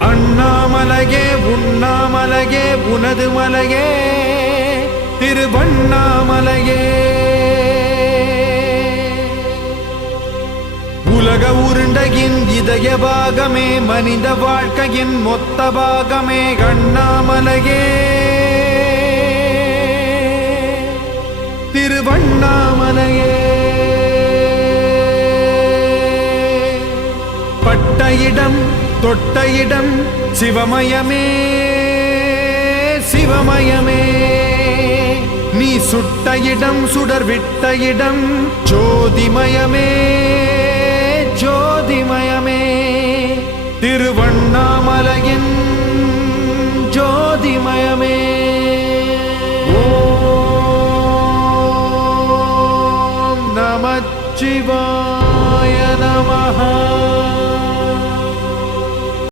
அண்ணாமலையே உண்ணாமலையே உனது மலையே திருவண்ணாமலையே. உலக உருண்டையின் இதய பாகமே மனித வாழ்க்கையின் மொத்த பாகமே அண்ணாமலையே திருவண்ணாமலையே. பட்ட இடம் தொட்ட இடம் சிவமயமே சிவமயமே. நீ சுட்ட இடம் சுடர் விட்ட இடம் ஜோதிமயமே ஜோதிமயமே. திருவண்ணாமலையின் ஜோதிமயமே. ஓம் நமச்சிவாய.